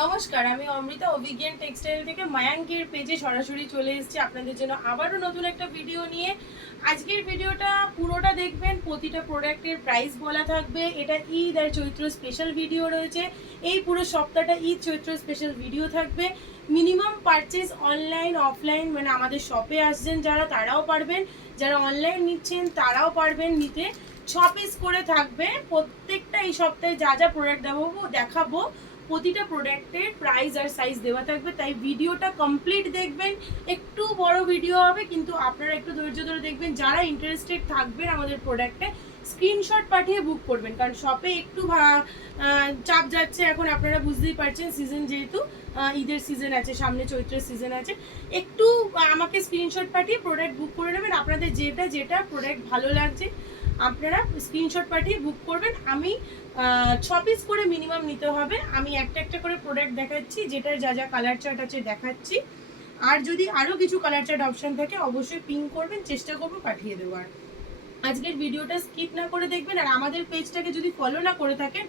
নমস্কার, আমি অমৃতা অভিজ্ঞান টেক্সটাইল থেকে মায়াঙ্কের পেজে সরাসরি চলে এসেছি আপনাদের জন্য আবারও নতুন একটা ভিডিও নিয়ে। আজকের ভিডিওটা পুরোটা দেখবেন, প্রতিটা প্রোডাক্টের প্রাইস বলা থাকবে। এটা ঈদ আর চৈত্র স্পেশাল ভিডিও রয়েছে। এই পুরো সপ্তাহটা ঈদ চৈত্র স্পেশাল ভিডিও থাকবে। মিনিমাম পারচেজ অনলাইন অফলাইন মানে আমাদের শপে আসছেন যারা, তারাও পারবেন, যারা অনলাইন নিচ্ছেন তারাও পারবেন নিতে। 6 পিস করে থাকবে প্রত্যেকটা। এই সপ্তাহে যা যা প্রোডাক্ট দেখাবো প্রতিটা প্রোডাক্টের প্রাইস আর সাইজ দেওয়া থাকবে, তাই ভিডিওটা কমপ্লিট দেখবেন। একটু বড় ভিডিও হবে কিন্তু আপনারা একটু ধৈর্য ধরে দেখবেন। যারা ইন্টারেস্টেড থাকবেন আমাদের প্রোডাক্টে স্ক্রিনশট পাঠিয়ে বুক করবেন, কারণ শপে একটু চাপ যাচ্ছে এখন, আপনারা বুঝতেই পারছেন সিজন যেহেতু ঈদের সিজন আছে, সামনে চৈত্রের সিজন আছে। একটু আমাকে স্ক্রিনশট পাঠিয়ে প্রোডাক্ট বুক করে নেবেন। আপনাদের যেটা যেটা প্রোডাক্ট ভালো লাগছে আপনারা স্ক্রিনশট পাঠিয়ে বুক করবেন। আমি 6 পিস করে মিনিমাম নিতে হবে। আমি একটা একটা করে প্রোডাক্ট দেখাচ্ছি, যেটার যা যা কালার চার্ট আছে দেখাচ্ছি। আর যদি আরও কিছু কালার চার্ট অপশান থাকে অবশ্যই পিং করবেন, চেষ্টা করবো পাঠিয়ে দেওয়ার। আজকের ভিডিওটা স্কিপ না করে দেখবেন। আর আমাদের পেজটাকে যদি ফলো না করে থাকেন,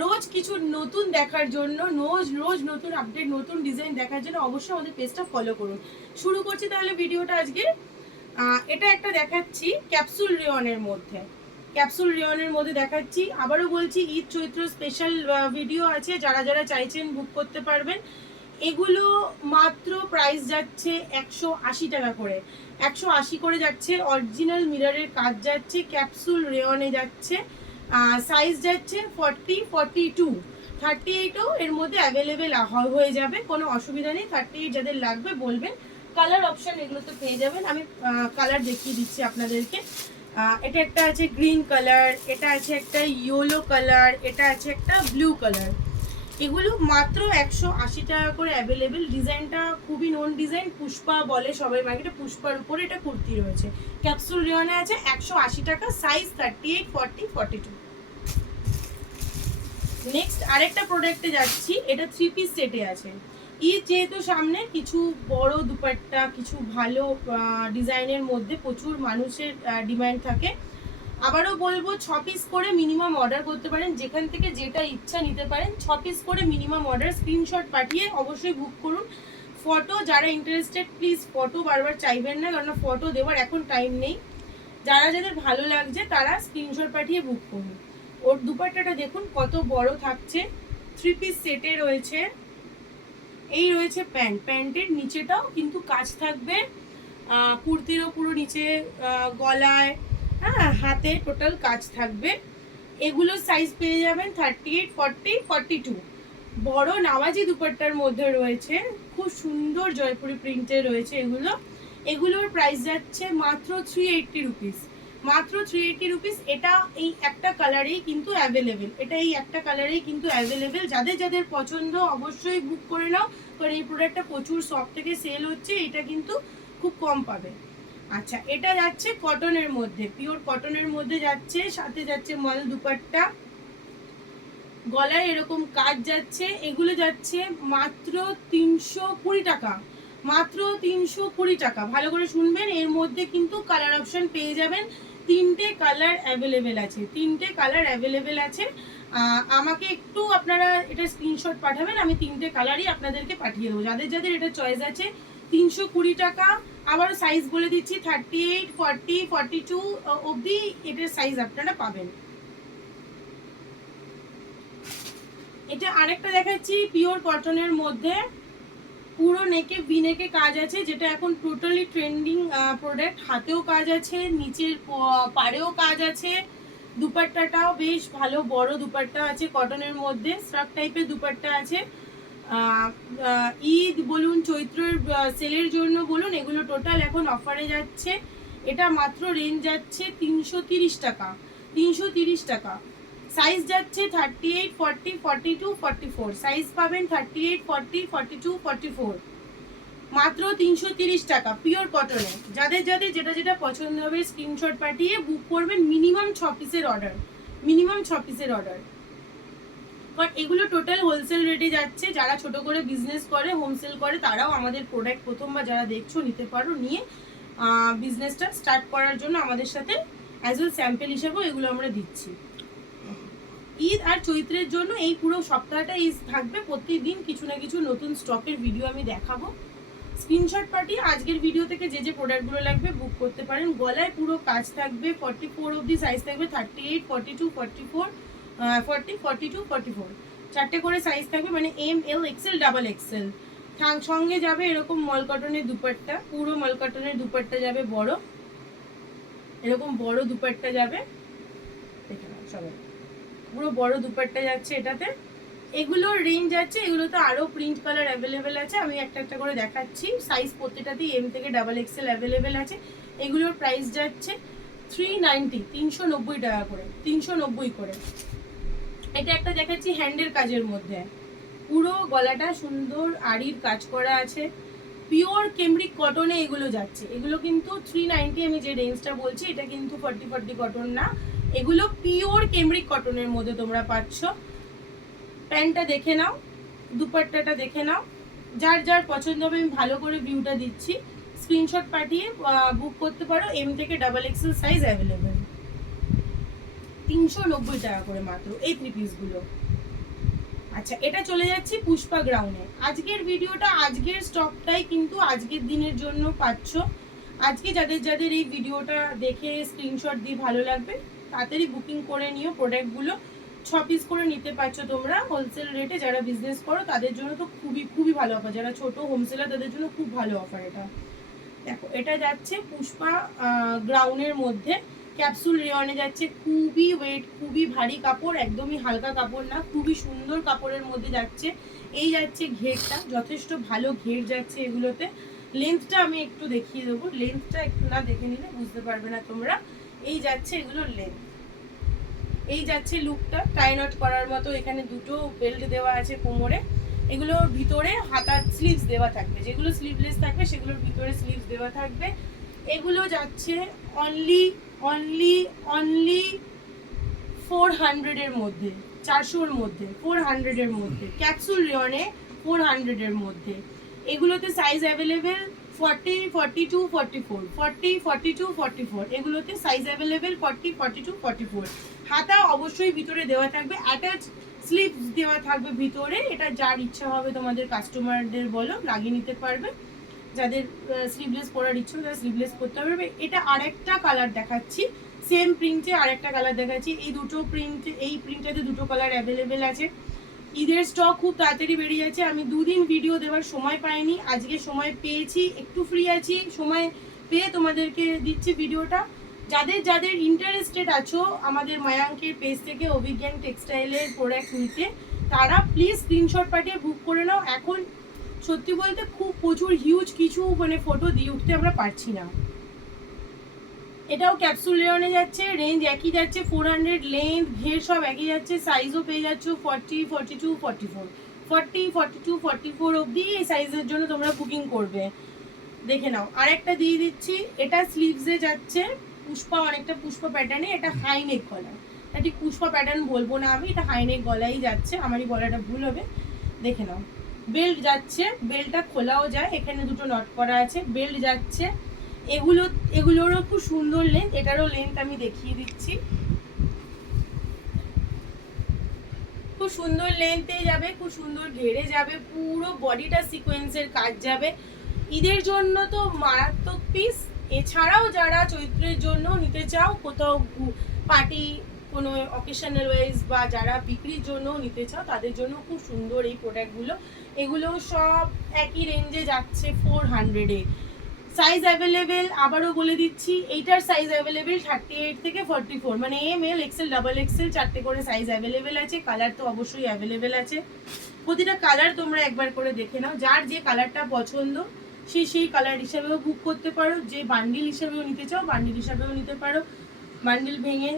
রোজ কিছু নতুন দেখার জন্য, রোজ নতুন আপডেট, নতুন ডিজাইন দেখার জন্য অবশ্যই আমাদের পেজটা ফলো করুন। শুরু করছি তাহলে ভিডিওটা আজকে। এটা একটা দেখাচ্ছি ক্যাপসুল রেয়নের মধ্যে, ক্যাপসুল রেয়নের মধ্যে দেখাচ্ছি। আবারও বলছি ঈদ চৈত্র স্পেশাল ভিডিও আছে, যারা যারা চাইছেন বুক করতে পারবেন। এগুলো মাত্র প্রাইস যাচ্ছে 180 টাকা করে, 180 করে যাচ্ছে। অরিজিনাল মিররের কাজ যাচ্ছে, ক্যাপসুল রেয়নে যাচ্ছে। সাইজ যাচ্ছে 40, 42, 38ও এর মধ্যে অ্যাভেলেবেল হয়ে যাবে, কোনো অসুবিধা নেই। 38 যাদের লাগবে বলবেন। কালার অপশান এগুলো তো পেয়ে যাবেন। আমি কালার দেখিয়ে দিচ্ছি আপনাদেরকে। এটা একটা আছে গ্রিন কালার, এটা আছে একটা ইয়েলো কালার, এটা আছে একটা ব্লু কালার। এগুলো মাত্র 180 টাকা করে অ্যাভেলেবেল। ডিজাইনটা খুবই নোন ডিজাইন, পুষ্পা বলে সবাই মার্কেটে, পুষ্পার উপরে এটা কুর্তি রয়েছে। ক্যাপসুল রেয়নে আছে 180 টাকা, সাইজ 38, 40, 42। নেক্সট আরেকটা প্রোডাক্টে যাচ্ছি। এটা 3 পিস সেটে আছে। ঈদ যেহেতু সামনে, কিছু বড় দুপাট্টা, কিছু ভালো ডিজাইনের মধ্যে প্রচুর মানুষের ডিমান্ড থাকে। আবারও বলবো 6 পিস করে মিনিমাম অর্ডার করতে পারেন, যেখান থেকে যেটা ইচ্ছা নিতে পারেন। 6 পিস করে মিনিমাম অর্ডার, স্ক্রিনশট পাঠিয়ে অবশ্যই বুক করুন। ফটো যারা ইন্টারেস্টেড প্লিজ ফটো বারবার চাইবেন না, কারণ ফটো দেওয়ার এখন টাইম নেই। যারা যাদের ভালো লাগছে তারা স্ক্রিনশট পাঠিয়ে বুক করুন। ওর দুপাট্টাটা দেখুন কত বড় থাকছে। 3 পিস সেটে রয়েছে। এই রয়েছে প্যান্ট, প্যান্টের নিচেটাও কিন্তু কাজ থাকবে, কুর্তিরও পুরো নিচে গলায়, হ্যাঁ হাতে টোটাল কাজ থাকবে। এগুলো সাইজ পেয়ে যাবেন 38, 40, 42। বড় নামাজি দুপাট্টার মধ্যে রয়েছে, খুব সুন্দর জয়পুরি প্রিন্টে রয়েছে এগুলো। এগুলোর প্রাইস যাচ্ছে মাত্র 380 রুপিস, মাত্র 380 রুপিস। এটা এই একটা কালারেই কিন্তু অ্যাভেলেবেল, এটা এই একটা কালারেই কিন্তু অ্যাভেলেবেল। যাদের যাদের পছন্দ অবশ্যই বুক করে নাও, কারণ এই প্রোডাক্টটা প্রচুর শপ থেকে সেল হচ্ছে, এটা কিন্তু খুব কম পাবে। আচ্ছা, এটা যাচ্ছে কটনের মধ্যে, পিওর কটনের মধ্যে যাচ্ছে, সাথে যাচ্ছে মল দুপাট্টা, গলায় এরকম কাজ যাচ্ছে। এগুলো যাচ্ছে মাত্র 320 টাকা, মাত্র 320 টাকা। ভালো করে শুনবেন, এর মধ্যে কিন্তু কালার অপশন পেয়ে যাবেন। 3টে কালার অ্যাভেলেবেল আছে, 3টে কালার অ্যাভেলেবেল আছে। আমাকে একটু আপনারা এটা স্ক্রিনশট পাঠাবেন, আমি 3টে কালারই আপনাদেরকে পাঠিয়ে দেবো। যাদের যাদের এটা চয়েস আছে 320 টাকা। আবার সাইজ বলে দিচ্ছি 38, 40, 42 অবধি এটার সাইজ আপনারা পাবেন। এটা আরেকটা দেখাচ্ছি পিওর কটনের মধ্যে, পুরো নেকে ভিনেকে কাজ আছে, যেটা এখন টোটালি ট্রেন্ডিং প্রোডাক্ট। হাতেও কাজ আছে, নিচের পাড়েও কাজ আছে। দুপাট্টাটাও বেশ ভালো বড় দুপাট্টা আছে কটনের মধ্যে, স্ট্রাক টাইপের দুপাট্টা আছে। ঈদ বলুন, চৈত্রের সেলের জন্য বলুন, এগুলো টোটাল এখন অফারে যাচ্ছে। এটা মাত্র রেঞ্জ যাচ্ছে 330 টাকা, 330 টাকা। সাইজ যাচ্ছে 38, 40, 42, 44। সাইজ পাবেন 38, 40, 42, 44, মাত্র 330 টাকা পিওর কটনে। যাদের যাদের যেটা যেটা পছন্দ হবে স্ক্রিনশট পাঠিয়ে বুক করবেন। মিনিমাম 6 পিসের অর্ডার, মিনিমাম 6 পিসের অর্ডার। বাট এগুলো টোটাল হোলসেল রেটে যাচ্ছে। যারা ছোট করে বিজনেস করে, হোমসেল করে, তারাও আমাদের প্রোডাক্ট প্রথমবার যারা দেখছো নিতে পারো, নিয়ে বিজনেসটা স্টার্ট করার জন্য আমাদের সাথে অ্যাজ ওয়েল স্যাম্পল হিসাবেও এগুলো আমরা দিচ্ছি। ঈদ আর চৈত্রের জন্য এই পুরো সপ্তাহটা ঈদ থাকবে, প্রতিদিন কিছু না কিছু নতুন স্টকের ভিডিও আমি দেখাবো। স্ক্রিনশট পাঠিয়ে আজকের ভিডিও থেকে যে যে প্রোডাক্টগুলো লাগবে বুক করতে পারেন। গলায় পুরো কাজ থাকবে, 44 অবধি সাইজ থাকবে, 38, 42, 44, 40, 42, 44 চারটে করে সাইজ থাকবে, মানে এম, এল, এক্সেল, ডাবল এক্সেল। সঙ্গে যাবে এরকম মল কটনের দুপাট্টা, পুরো মল কটনের দুপাট্টা যাবে বড়, এরকম বড় দুপাট্টা যাবে, দেখে নাও সবাই, পুরো বড় দুপাট্টা যাচ্ছে এটাতে। এগুলোর রেঞ্জ আছে, এগুলোতে আরো প্রিন্ট কালার অ্যাভেলেবেল আছে, আমি একটা একটা করে দেখাচ্ছি। সাইজ প্রত্যেকটাতেই এম থেকে ডাবল এক্সেল অ্যাভেলেবেল আছে। এগুলোর প্রাইস যাচ্ছে 390, 390 টাকা করে, 390 করে। এটা একটা দেখাচ্ছি হ্যান্ডের কাজের মধ্যে, পুরো গলাটা সুন্দর আড়ির কাজ করা আছে, পিওর কেমব্রিক কটনে এগুলো যাচ্ছে। এগুলো কিন্তু 390, আমি যে রেঞ্জটা বলছি এটা কিন্তু 40 কটন না, এগুলো পিওর কেমব্রিক কটনের মধ্যে তোমরা পাচ্ছ। প্যান্টটা দেখে নাও, দুপাট্টাটা দেখে নাও, যার যার পছন্দ হবে আমি ভালো করে ভিউটা দিচ্ছি, স্ক্রিনশট পাঠিয়ে বুক করতে পারো। এম থেকে ডাবল এক্সেল সাইজ অ্যাভেলেবেল, 390 টাকা করে মাত্র এই 3 পিসগুলো। আচ্ছা, এটা চলে যাচ্ছি পুষ্পা গ্রাউন্ডে। আজকের ভিডিওটা আজকের স্টকটাই কিন্তু আজকের দিনের জন্য পাচ্ছ। আজকে যাদের যাদের এই ভিডিওটা দেখে স্ক্রিনশট দিয়ে ভালো লাগবে তাড়াতাড়ি বুকিং করে নিও। প্রোডাক্টগুলো 6 পিস করে নিতে পারছো তোমরা হোলসেল রেটে। যারা বিজনেস করো তাদের জন্য তো খুবই খুবই ভালো অফার, যারা ছোট হোমসেলার তাদের জন্য খুব ভালো অফার এটা। দেখো, এটা যাচ্ছে পুষ্পা গ্রাউন্ডের মধ্যে, ক্যাপসুল রেওয়ানে যাচ্ছে, খুবই ওয়েট, খুবই ভারী কাপড়, একদমই হালকা কাপড় না, খুবই সুন্দর কাপড়ের মধ্যে যাচ্ছে। এই যাচ্ছে ঘেরটা, যথেষ্ট ভালো ঘের যাচ্ছে এগুলোতে। লেন্থটা আমি একটু দেখিয়ে দেবো, লেন্থটা একটু না দেখে নিলে বুঝতে পারবে না তোমরা। এই যাচ্ছে এগুলোর লেন্থ, এই যাচ্ছে লুকটা, টাই নট করার মতো, এখানে দুটো বেল্ট দেওয়া আছে কোমরে। এগুলোর ভিতরে হাতার স্লিভস দেওয়া থাকবে, যেগুলো স্লিভলেস থাকবে সেগুলোর ভিতরে স্লিভস দেওয়া থাকবে। এগুলো যাচ্ছে অনলি অনলি অনলি 400 এর মধ্যে, 400-র মধ্যে, 400 এর মধ্যে, ক্যাপসুল রেওয়ানে 400 এর মধ্যে। এগুলোতে সাইজ অ্যাভেলেবেল 40, 42, 44, 40, 42, 44, এগুলোতে সাইজ অ্যাভেলেবেল 40, 42, 44। হাতা অবশ্যই ভিতরে দেওয়া থাকবে, অ্যাটাচ স্লিভস দেওয়া থাকবে ভিতরে। এটা যার ইচ্ছা হবে তোমাদের কাস্টমারদের বলো লাগিয়ে নিতে পারবে, যাদের স্লিভলেস পরার ইচ্ছা তারা স্লিভলেস করতে পারবে। এটা আরেকটা কালার দেখাচ্ছি, সেম প্রিন্টে আরেকটা কালার দেখাচ্ছি। এই দুটো প্রিন্ট, এই প্রিন্টটাতে দুটো কালার অ্যাভেলেবেল আছে। ঈদের স্টক খুব তাড়াতাড়ি বেরিয়ে যাচ্ছে, আমি দুদিন ভিডিও দেওয়ার সময় পাইনি, আজকে সময় পেয়েছি, একটু ফ্রি আছি, সময় পেয়ে তোমাদেরকে দিচ্ছি ভিডিওটা। যাদের যাদের ইন্টারেস্টেড আছো আমাদের মায়াঙ্কের পেজ থেকে অভিজ্ঞান টেক্সটাইলের প্রোডাক্ট নিতে, তারা প্লিজ স্ক্রিনশট পাঠিয়ে বুক করে নাও। এখন সত্যি বলতে খুব প্রচুর হিউজ কিছু মানে ফটো দিয়ে উঠতে আমরা পারছি না। এটাও ক্যাপসুল রেওয়ানে যাচ্ছে, রেঞ্জ একই যাচ্ছে 400, লেন্থ ঘের সব একই যাচ্ছে, সাইজও পেয়ে যাচ্ছ 40, 42, 44, 40, 42, 44 অবধি এই সাইজের জন্য তোমরা বুকিং করবে। দেখে নাও, আরেকটা দিয়ে দিচ্ছি, এটা স্লিভসে যাচ্ছে পুষ্পা, অনেকটা পুষ্পা প্যাটার্নে, এটা হাই নেক গলা, এটা ঠিক পুষ্পা প্যাটার্ন বলবো না আমি, এটা হাই নেক গলাই যাচ্ছে, আমারই গলাটা ভুল হবে। দেখে নাও, বেল্ট যাচ্ছে, বেল্টটা খোলাও যায়, এখানে দুটো নট করা আছে, বেল্ট যাচ্ছে। এগুলোরও খুব সুন্দর লেন্থ, এটারও লেন্থ আমি দেখিয়ে দিচ্ছি, খুব সুন্দর লেন্থে যাবে, খুব সুন্দর ঘেরে যাবে, পুরো বডিটা সিকোয়েন্সের কাজ যাবে। ঈদের জন্য তো মারাত্মক পিস, এছাড়াও যারা চৈত্রের জন্য নিতে চাও, কোথাও পার্টি কোনো অকেশনাল ওয়াইজ বা যারা বিক্রির জন্য নিতে চাও তাদের জন্য খুব সুন্দর এই প্রোডাক্টগুলো। এগুলো সব একই রেঞ্জে যাচ্ছে 400-এ। সাইজ অ্যাভেলেবেল আবারও বলে দিচ্ছি, এইটার সাইজ অ্যাভেলেবেল 38 থেকে 44, মানে এম, এল, এক্সেল, ডাবল এক্সেল চারটে করে সাইজ অ্যাভেলেবেল আছে। কালার তো অবশ্যই অ্যাভেলেবেল আছে, প্রতিটা কালার তোমরা একবার করে দেখে নাও, যার যে কালারটা পছন্দ সেই কালার হিসাবেও বুক করতে পারো। যে বান্ডিল হিসাবেও নিতে চাও বান্ডিল হিসাবেও নিতে পারো, বান্ডিল ভেঙে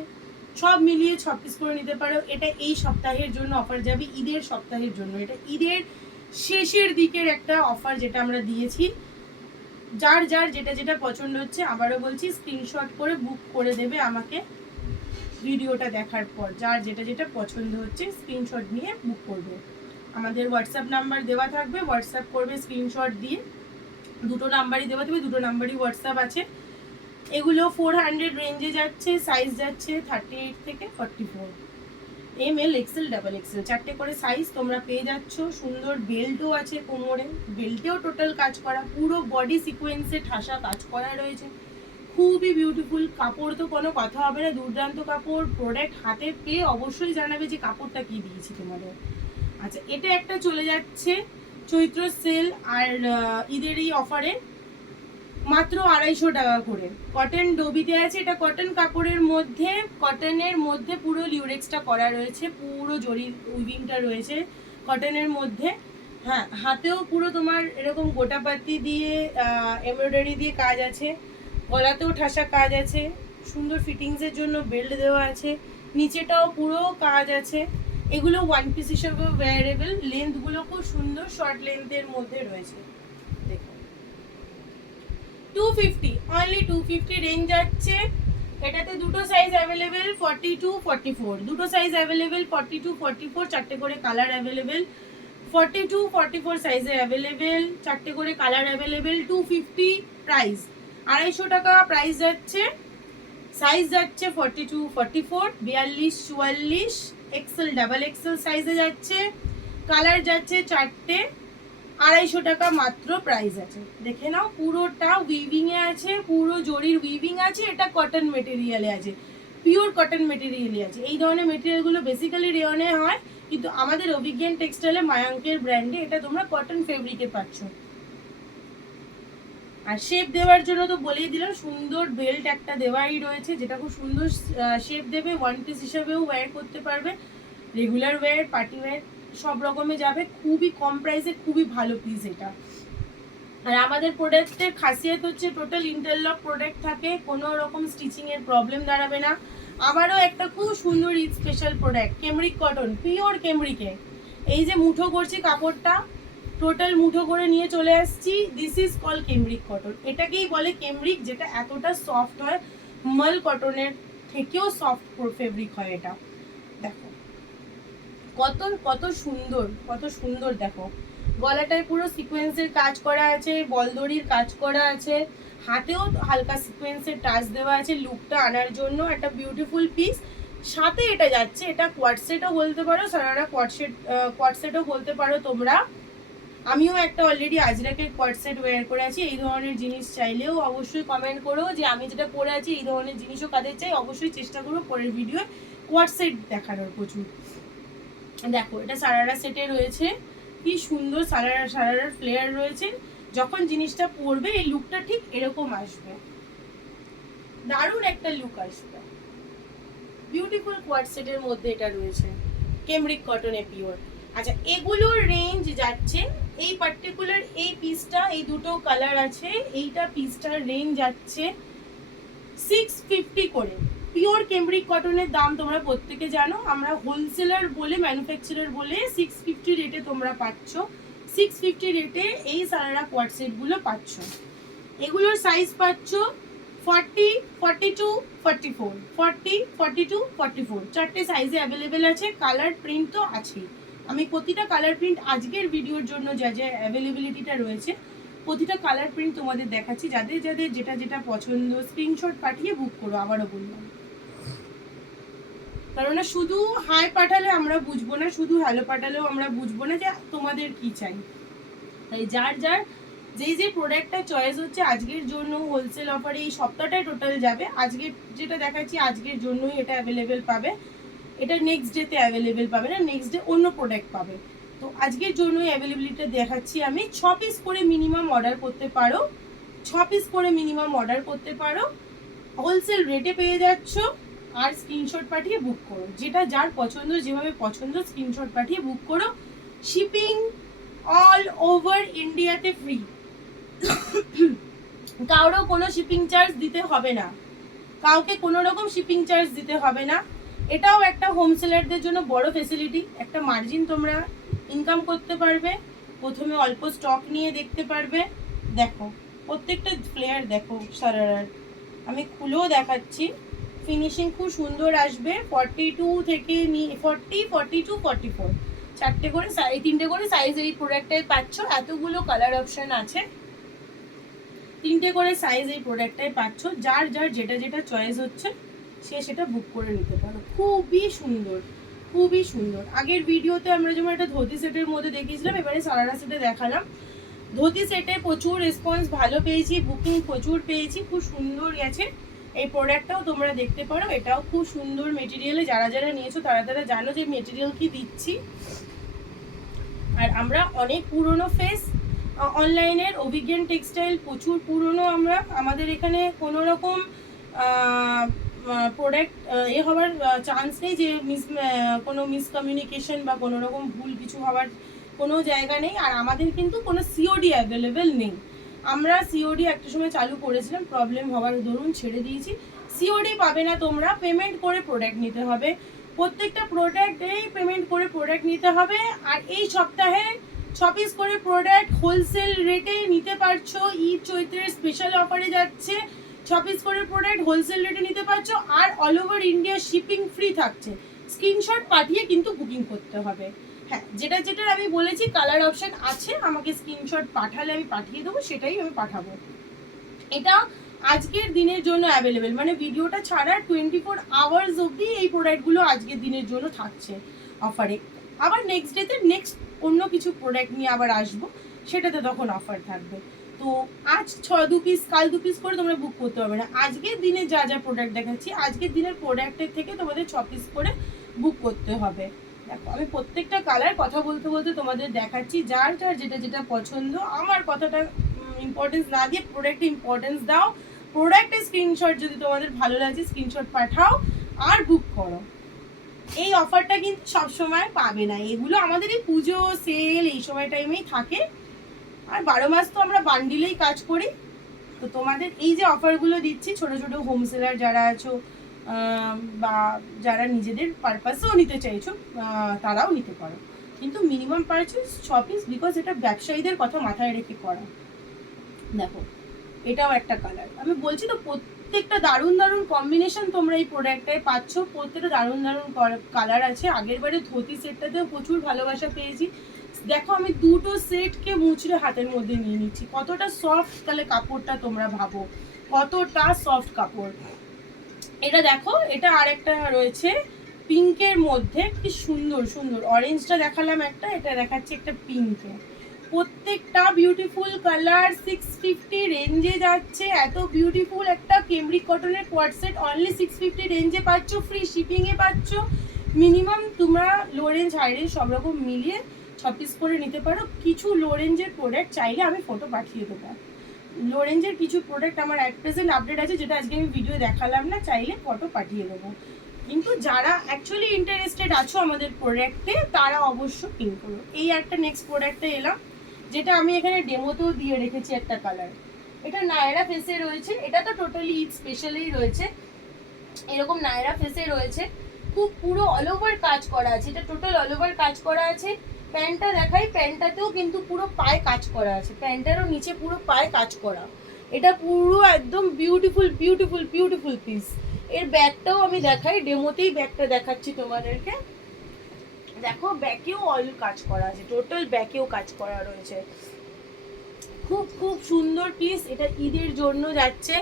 সব মিলিয়ে 6 পিস করে নিতে পারো। এটা এই সপ্তাহের জন্য অফার যাবে, ঈদের সপ্তাহের জন্য, এটা ঈদের শেষের দিকের একটা অফার যেটা আমরা দিয়েছি। যার যার যেটা যেটা পছন্দ হচ্ছে আবারও বলছি স্ক্রিনশট করে বুক করে দেবে আমাকে ভিডিওটা দেখার পর। যার যেটা যেটা পছন্দ হচ্ছে স্ক্রিনশট নিয়ে বুক করবে, আমাদের হোয়াটসঅ্যাপ নাম্বার দেওয়া থাকবে, হোয়াটসঅ্যাপ করবে স্ক্রিনশট দিয়ে, দুটো নাম্বারই দেওয়া থাকবে, দুটো নাম্বারই হোয়াটসঅ্যাপ আছে। এগুলো 400 রেঞ্জে যাচ্ছে, সাইজ যাচ্ছে 38 থেকে 44। ML XL ডাবল XL চারটে করে সাইজ তোমরা পেয়ে যাচ্ছ। সুন্দর বেল্টও আছে কোমরে, বেল্টেও টোটাল কাজ করা, পুরো বডি সিকোয়েন্সে ঠাসা কাজ করা রয়েছে, খুবই বিউটিফুল। কাপড় তো কোনো কথা হবে না, দুর্দান্ত কাপড়। প্রোডাক্ট হাতে পেয়ে অবশ্যই জানাবে যে কাপড়টা কি দিয়েছি তোমাদের। আচ্ছা, এটা একটা চলে যাচ্ছে চৈত্র সেল আর ঈদেরই অফারে, মাত্র 250 টাকা করে। কটন ডোবিতে আছে, এটা কটন কাপড়ের মধ্যে, কটনের মধ্যে পুরো লিউরেক্সটা করা রয়েছে, পুরো জরির উইভিংটা রয়েছে কটনের মধ্যে। হ্যাঁ, হাতেও পুরো তোমার এরকম গোটাপাতি দিয়ে এমব্রয়ডারি দিয়ে কাজ আছে, গলাতেও ঠাসা কাজ আছে, সুন্দর ফিটিংসের জন্য বেল্ট দেওয়া আছে, নিচেটাও পুরো কাজ আছে। এগুলো ওয়ান পিস হিসেবে ওয়্যারেবল, লেন্থগুলো খুব সুন্দর শর্ট লেন্থের মধ্যে রয়েছে। দেখো 250, অনলি 250 রেঞ্জ যাচ্ছে। এটাতে দুটো সাইজ অ্যাভেলেবেল, 42 44, দুটো সাইজ অ্যাভেলেবেল, 42 44, চারটে করে কালার অ্যাভেলেবেল, 42 44 সাইজে অ্যাভেলেবেল, চারটে করে কালার অ্যাভেলেবেল। 250 প্রাইস, 250 টাকা প্রাইস যাচ্ছে। সাইজ যাচ্ছে 42 44, 42 44, এক্সেল ডাবল এক্সেল সাইজে যাচ্ছে। কালার যাচ্ছে চারটে, 250 টাকা মাত্র প্রাইস আছে। দেখে নাও, পুরোটা উইভিং এ আছে, পুরো জরির উইভিং আছে, এটা কটন মেটেরিয়ালে আছে, পিওর কটন মেটেরিয়ালে আছে। এই ধরনের মেটেরিয়ালগুলো বেসিক্যালি রেয়নে হয়, কিন্তু আমাদের অভিজ্ঞান টেক্সটাইলে মায়াঙ্কের ব্র্যান্ডে এটা তোমরা কটন ফেব্রিকে পাচ্ছ। আর শেপ দেওয়ার জন্য তো বলেই দিলাম, সুন্দর বেল্ট একটা দেওয়াই রয়েছে, যেটা খুব সুন্দর শেপ দেবে। ওয়ান পিস হিসাবেও ওয়্যার করতে পারবে, রেগুলার ওয়্যার, পার্টি ওয়্যার সব রকমে যাবে। খুবই কম প্রাইসে খুবই ভালো পিস এটা। আর আমাদের প্রোডাক্টের খাসিয়ত হচ্ছে টোটাল ইন্টারলক প্রোডাক্ট থাকে, কোনো রকম স্টিচিং এর প্রবলেম দাঁড়াবে না। আবারও একটা খুব সুন্দর Eid special product, cambric cotton, pure কেমরিকে। এই যে মুঠো করছি কাপড়টা, টোটাল মুঠো করে নিয়ে চলে আসছি। দিস ইজ কল কেমরিক কটন, এটাকেই বলে কেমরিক, যেটা এতটা সফট হয়, মাল কটনের থেকেও সফট ফেব্রিক হয় এটা। দেখো কত কত সুন্দর, কত সুন্দর। দেখো গলাটায় পুরো সিকোয়েন্সের কাজ করা আছে, বলদড়ির কাজ করা আছে, হাতেও হালকা সিকোয়েন্সের টাচ দেওয়া আছে লুকটা আনার জন্য। একটা বিউটিফুল পিস। সাথে এটা যাচ্ছে, এটা কোয়ার্টসেটও বলতে পারো, সারারা কোয়ার্টসেটও বলতে পারো তোমরা। আমিও একটা অলরেডি আজরাকের কোয়ার্টসেট ওয়্যার করে আছি। এই ধরনের জিনিস চাইলেও অবশ্যই কমেন্ট করো যে আমি যেটা পরে আছি এই ধরনের জিনিসও কাদের চাই, অবশ্যই চেষ্টা করবো পরের ভিডিও কোয়ার্টসেট দেখানোর প্রচুর। দেখো এটা সারারা সেটে রয়েছে, কি সুন্দর সারারার ফ্লেয়ার রয়েছে। যখন জিনিসটা পরবে এই লুকটা ঠিক এরকম আসবে, দারুণ একটা লুক আসবে। বিউটিফুল কোয়ার্টসেটের মধ্যে এটা রয়েছে, কেমরিক কটনে পিওর। আচ্ছা, এগুলোর রেঞ্জ যাচ্ছে, এই পার্টিকুলার এই পিসটা, এই দুটো কালার আছে, এইটা পিসটার রেঞ্জ যাচ্ছে 650 করে। পিওর কেমব্রিক কটনের দাম তোমরা প্রত্যেকে জানো, আমরা হোলসেলার বলে, ম্যানুফ্যাকচারার বলে 650 রেটে তোমরা পাচ্ছ। 650 রেটে এই সারারা কোয়ার্টসেটগুলো পাচ্ছ। এগুলোর সাইজ পাচ্ছ 40 42 44, 40 42 44, চারটে সাইজে অ্যাভেলেবেল আছে। কালার প্রিন্ট তো আছেই, আমি প্রতিটা কালার প্রিন্ট আজকের ভিডিওর জন্য যা যা অ্যাভেলেবিলিটিটা রয়েছে প্রতিটা কালার প্রিন্ট তোমাদের দেখাচ্ছি। যাদের যাদের যেটা যেটা পছন্দ স্ক্রিনশট পাঠিয়ে বুক করো। আবারও বললাম, কারণ শুধু হাই পাঠালে আমরা বুঝবো না, শুধু হ্যালো পাঠালেও আমরা বুঝবো না যে তোমাদের কি চাই। তাই যার যার যেই যে প্রোডাক্টটা চয়েস হচ্ছে আজকের জন্য হোলসেল অফারে এই সপ্তাহটাই টোটাল যাবে। আজকের যেটা দেখাচ্ছি আজকের জন্যই এটা অ্যাভেলেবেল পাবে, এটা নেক্সট ডেতে অ্যাভেলেবেল পাবে না, নেক্সট ডে অন্য প্রোডাক্ট পাবে। তো আজকের জন্যই অ্যাভেলেবিলিটি দেখাচ্ছি আমি। 6 পিস করে মিনিমাম অর্ডার করতে পারো, 6 পিস করে মিনিমাম অর্ডার করতে পারো, হোলসেল রেটে পেয়ে যাচ্ছ। আর স্ক্রিনশট পাঠিয়ে বুক করো, যেটা যার পছন্দ, যেভাবে পছন্দ স্ক্রিনশট পাঠিয়ে বুক করো। শিপিং অল ওভার ইন্ডিয়াতে ফ্রি, কারো কোনো শিপিং চার্জ দিতে হবে না, কাউকে কোনো রকম শিপিং চার্জ দিতে হবে না। এটাও একটা হোমসেলারদের জন্য বড় ফেসিলিটি, একটা মার্জিন তোমরা ইনকাম করতে পারবে। প্রথমে অল্প স্টক নিয়ে দেখতে পারবে। দেখো প্রত্যেকটা ফ্লেয়ার দেখো সারারার, আমি খুলেও দেখাচ্ছি, ফিনিশিং খুব সুন্দর আসবে। 42 থেকে 40 42 44, চারটে করে তিনটে করে সাইজ এই প্রোডাক্টটায় পাচ্ছ। এতগুলো কালার অপশন আছে, তিনটে করে সাইজ এই প্রোডাক্টটায় পাচ্ছ। যার যার যেটা যেটা চয়েস হচ্ছে সে সেটা বুক করে নিতে পারো। খুবই সুন্দর, খুবই সুন্দর। আগের ভিডিওতে আমরা যেমন একটা ধুতি সেটের মধ্যে দেখিয়েছিলাম, এবারে সারারা সেটে দেখালাম। ধুতি সেটে প্রচুর রেসপন্স ভালো পেয়েছি, বুকিং প্রচুর পেয়েছি, খুব সুন্দর গেছে। এই প্রোডাক্টটাও তোমরা দেখতে পারো, এটাও খুব সুন্দর মেটেরিয়ালে। যারা যারা নিয়েছো তারা তারা জানো যে মেটেরিয়াল কি দিচ্ছি। আর আমরা অনেক পুরনো ফেস অনলাইনের, অভিজ্ঞান টেক্সটাইল প্রচুর পুরনো। আমরা আমাদের এখানে কোনো রকম প্রোডাক্ট হওয়ার চান্স নেই যে কোনো মিসকমিউনিকেশন বা কোনো রকম ভুল কিছু হওয়ার কোনো জায়গা নেই। আর আমাদের কিন্তু কোনো সিওডি অ্যাভেলেবেল নেই। আমরা সিওডি একটা সময় চালু করেছিলাম, প্রবলেম হওয়ার দরুন ছেড়ে দিয়েছি। সিওডি পাবে না তোমরা, পেমেন্ট করে প্রোডাক্ট নিতে হবে। প্রত্যেকটা প্রোডাক্টেই পেমেন্ট করে প্রোডাক্ট নিতে হবে। আর এই সপ্তাহে 6 পিস করে প্রোডাক্ট হোলসেল রেটে নিতে পারছো। ঈদ চৈত্রের স্পেশাল অফারে যাচ্ছে। 6 পিস করে প্রোডাক্ট হোলসেল রেটে নিতে পারছো। আর all over India shipping free থাকছে। স্ক্রিনশট পাঠিয়ে কিন্তু বুকিং করতে হবে। হ্যাঁ, যেটার আমি বলেছি কালার অপশন আছে, আমাকে স্ক্রিনশট পাঠালে আমি পাঠিয়ে দেবো, সেটাই আমি পাঠাবো। এটা আজকের দিনের জন্য অ্যাভেলেবেল, মানে ভিডিওটা ছাড়ার 24 আওয়ার্স অবধি এই প্রোডাক্টগুলো আজকের দিনের জন্য থাকছে অফারে। আবার নেক্সট ডেতে নেক্সট অন্য কিছু প্রোডাক্ট নিয়ে আবার আসবো, সেটাতে তখন অফার থাকবে। তো আজ 2 পিস, কাল 2 পিস করে তোমরা বুক করতে হবে না। আজকের দিনে যা যা প্রোডাক্ট দেখাচ্ছি, আজকের দিনের প্রোডাক্টের থেকে তোমাদের 6 পিস করে বুক করতে হবে। দেখো, আমি প্রত্যেকটা কালার কথা বলতে বলতে তোমাদের দেখাচ্ছি। যার যার যেটা যেটা পছন্দ, আমার কথাটা ইম্পর্টেন্স না দিয়ে প্রোডাক্টে ইম্পর্টেন্স দাও। প্রোডাক্টের স্ক্রিনশট যদি তোমাদের ভালো লাগে স্ক্রিনশট পাঠাও আর বুক করো। এই অফারটা কিন্তু সবসময় পাবে না, এগুলো আমাদের এই পুজো সেল এই সময় টাইমেই থাকে। আর 12 মাস তো আমরা বান্ডিলেই কাজ করি। তো তোমাদের এই যে অফারগুলো দিচ্ছি, ছোট ছোট হোম সেলার যারা আছো বা যারা নিজেদের পারপাসেও নিতে চাইছো, তারাও নিতে পারো। কিন্তু মিনিমাম পারচেস 6 পিস, বিকজ এটা ব্যবসায়ীদের কথা মাথায় রেখে করা। দেখো, এটাও একটা কালার। আমি বলছি তো প্রত্যেকটা দারুণ দারুণ কম্বিনেশন তোমরা এই প্রোডাক্টটায় পাচ্ছ। প্রত্যেকটা দারুণ দারুণ কালার আছে। আগের বারে ধুতি সেটটাতেও প্রচুর ভালোবাসা পেয়েছি। দেখো, আমি দুটো সেটকে মুচড়ে হাতের মধ্যে নিয়ে নিচ্ছি। কতটা সফট তাহলে কাপড়টা তোমরা ভাবো, কতটা সফট কাপড়। এটা দেখো, এটা আরেকটা রয়েছে পিঙ্কের মধ্যে, কি সুন্দর সুন্দর। অরেঞ্জটা দেখালাম একটা, এটা দেখাচ্ছে একটা পিঙ্কে। প্রত্যেকটা বিউটিফুল কালার। 650 রেঞ্জে যাচ্ছে। এত বিউটিফুল একটা কেমব্রিক কটনের কোয়াড সেট অনলি 650 রেঞ্জে পাচ্ছ, ফ্রি শিপিংয়ে পাচ্ছ। মিনিমাম তোমরা লো রেঞ্জ হাই রেঞ্জ সব রকম মিলিয়ে 6 পিস করে নিতে পারো। কিছু লো রেঞ্জের প্রোডাক্ট চাইলে আমি ফটো পাঠিয়ে দেবো। লো রেঞ্জের কিছু প্রোডাক্ট আমার অ্যাট প্রেজেন্ট আপডেট আছে, যেটা আজকে আমি ভিডিও দেখালাম না, চাইলে ফটো পাঠিয়ে দেবো। কিন্তু যারা অ্যাকচুয়ালি ইন্টারেস্টেড আছো আমাদের প্রোডাক্টে, তারা অবশ্য পিন করো। এই একটা নেক্সট প্রোডাক্টে এলাম, যেটা আমি এখানে ডেমোতেও দিয়ে রেখেছি একটা কালার। এটা নায়রা ফেসে রয়েছে। এটা তো টোটালি ঈদ স্পেশালেই রয়েছে। এরকম নায়রা ফেসে রয়েছে, খুব পুরো অল ওভার কাজ করা আছে। এটা টোটাল অল ওভার কাজ করা আছে। প্যান্টটা দেখাই, প্যান্টটাতেও কিন্তু পুরো পায়ে কাজ করা আছে। প্যান্টেরও নিচে পুরো পায়ে কাজ করা। এটা পুরো একদম বিউটিফুল বিউটিফুল বিউটিফুল পিস। এর ব্যাগটাও আমি দেখাই, ডেমোতেই ব্যাগটা দেখাচ্ছি তোমাদেরকে। দেখো, ব্যাকেও অল কাজ করা আছে, টোটাল ব্যাকেও কাজ করা রয়েছে। খুব খুব সুন্দর পিস। এটা ঈদের জন্য যাচ্ছে।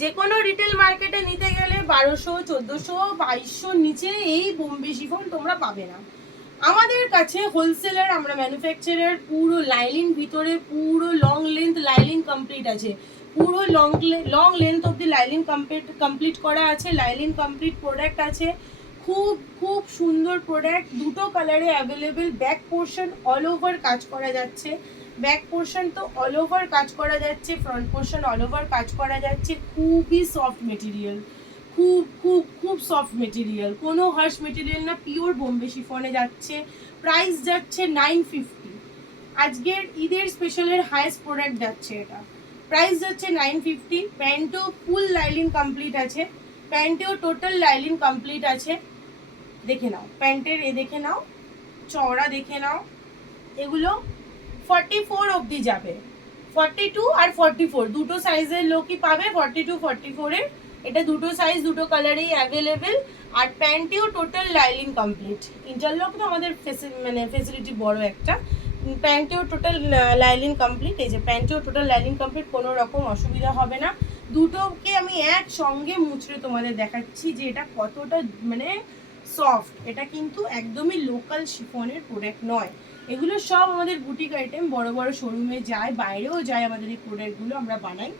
যে কোনো রিটেল মার্কেটে নিতে গেলে 1200, 1400, 2200 নিচে এই বোম্বে শিফন তোমরা পাবে না। আমাদের কাছে হোলসেলার, আমরা ম্যানুফ্যাকচারার, পুরো লাইলিন ভিতরে পুরো লং লেন্থ লাইলিন কমপ্লিট আছে। পুরো long length of the lining complete করা আছে। লাইলিন কমপ্লিট প্রোডাক্ট আছে। খুব খুব সুন্দর প্রোডাক্ট। দুটো কালারে available. Back portion all over কাজ করা যাচ্ছে। ব্যাক পোর্শন তো অল ওভার কাজ করা যাচ্ছে, ফ্রন্ট পোর্শন অল ওভার কাজ করা যাচ্ছে। খুবই সফট মেটেরিয়াল, খুব খুব খুব সফট মেটেরিয়াল, কোনো হার্শ মেটেরিয়াল না, পিওর বোম্বে শিফনে যাচ্ছে। প্রাইস যাচ্ছে 950। আজকের ঈদের স্পেশালের হাইয়েস্ট প্রোডাক্ট যাচ্ছে এটা। প্রাইস যাচ্ছে 950। প্যান্টও ফুল লাইলিন কমপ্লিট আছে। প্যান্টেও টোটাল লাইলিন কমপ্লিট আছে। দেখে নাও প্যান্টের, দেখে নাও চওড়া, দেখে নাও। এগুলো 44 অবধি যাবে। 42 আর 44 দুটো সাইজের লোকই পাবে। 42, 44 এর এটা দুটো সাইজ, দুটো কালারেই অ্যাভেলেবেল। আর প্যান্টেও টোটাল লাইলিন কমপ্লিট। ইন্টারলক তো আমাদের ফেসিলিটি বড় একটা। প্যান্টেও টোটাল লাইলিন কমপ্লিট। এই যে প্যান্টেও টোটাল লাইলিন কমপ্লিট, কোনো রকম অসুবিধা হবে না। দুটোকে আমি একসঙ্গে মুচড়ে তোমাদের দেখাচ্ছি যে এটা কতটা সফট, এটা কিন্তু একদমই লোকাল শিফনের প্রোডাক্ট নয়, এগুলো সব আমাদের বুটিক আইটেম, বড় বড় শোরুমে যায়, বাইরেও যায় আমাদের এই প্রোডাক্টগুলো আমরা বানাই।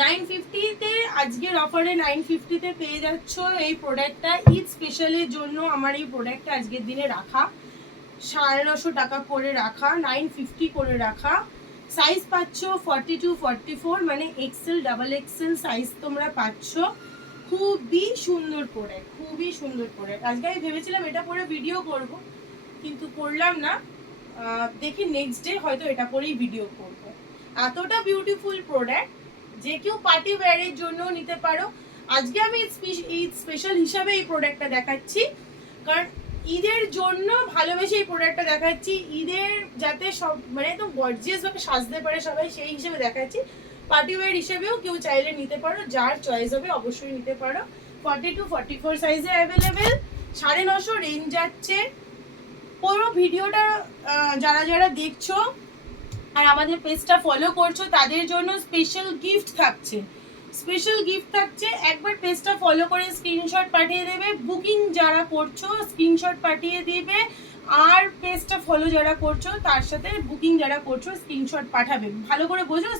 950-তে আজকের অফারে 950-তে পেয়ে যাচ্ছ এই প্রোডাক্টটা। ঈদ স্পেশালের জন্য আমার এই প্রোডাক্টটা আজকের দিনে রাখা, 950 টাকা করে রাখা, 950 করে রাখা। সাইজ পাচ্ছ 42-44, মানে এক্সেল ডাবল এক্সেল সাইজ তোমরা পাচ্ছ। খুবই সুন্দর প্রোডাক্ট, খুবই সুন্দর প্রোডাক্ট। আজকে আমি ভেবেছিলাম এটা পরে ভিডিও করব, কিন্তু করলাম না, দেখি নেক্সট ডে হয়তো এটা পরেই ভিডিও করব। এতটা বিউটিফুল প্রোডাক্ট, যে কেউ পার্টি ওয়্যারের জন্য নিতে পারো। আজকে আমি ঈদ স্পেশাল হিসাবে এই প্রোডাক্টটা দেখাচ্ছি, কারণ ঈদের জন্য ভালোবেসে এই প্রোডাক্টটা দেখাচ্ছি। ঈদের যাতে সব মানে একদম গর্জিয়াস ভাবে সাজতে পারে সবাই, সেই হিসেবে দেখাচ্ছি। পার্টি ওয়্যার হিসেবেও কেউ চাইলে নিতে পারো, যার চয়েস হবে অবশ্যই নিতে পারো। 42-44 সাইজে অ্যাভেলেবেল, 950 রেঞ্জ যাচ্ছে। পুরো ভিডিওটা যারা যারা দেখছো আর আমাদের পেজটা ফলো করছো তাদের জন্য স্পেশাল গিফট থাকছে, স্পেশাল গিফট থাকছে। একবার পেজটা ফলো করে স্ক্রিনশট পাঠিয়ে দেবে, বুকিং যারা করছো স্ক্রিনশট পাঠিয়ে দিবে, আর পেজটা ফলো যারা করছো তার সাথে বুকিং যারা করছো স্ক্রিনশট পাঠাবে। ভালো করে বোঝো,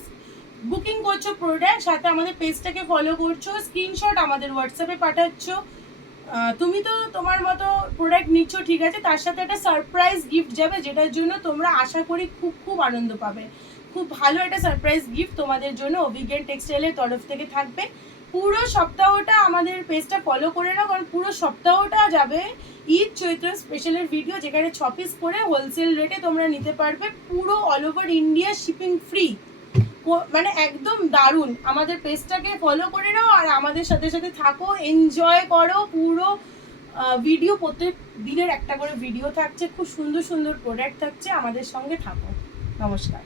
বুকিং করছো প্রোডাক্ট, সাথে আমাদের পেজটাকে ফলো করছো, স্ক্রিনশট আমাদের হোয়াটসঅ্যাপে পাঠাচ্ছ। তুমি তো তোমার মতো প্রোডাক্ট নিচ্ছ, ঠিক আছে, তার সাথে একটা সারপ্রাইজ গিফট যাবে, যেটার জন্য তোমরা আশা করি খুব খুব আনন্দ পাবে। খুব ভালো একটা সারপ্রাইজ গিফট তোমাদের জন্য অভিজ্ঞান টেক্সটাইলের তরফ থেকে থাকবে। পুরো সপ্তাহটা আমাদের পেজটা ফলো করে নাও, কারণ পুরো সপ্তাহটা যাবে ঈদ চৈত্র স্পেশালের ভিডিও, যেখানে 6 পিস করে হোলসেল রেটে তোমরা নিতে পারবে, পুরো all over India shipping free. মানে একদম দারুণ। আমাদের পেজটাকে ফলো করে নাও আর আমাদের সাথে সাথে থাকো, এনজয় করো পুরো ভিডিও। প্রত্যেক দিনের একটা করে ভিডিও থাকছে, খুব সুন্দর সুন্দর প্রোডাক্ট থাকছে, আমাদের সঙ্গে থাকো। নমস্কার।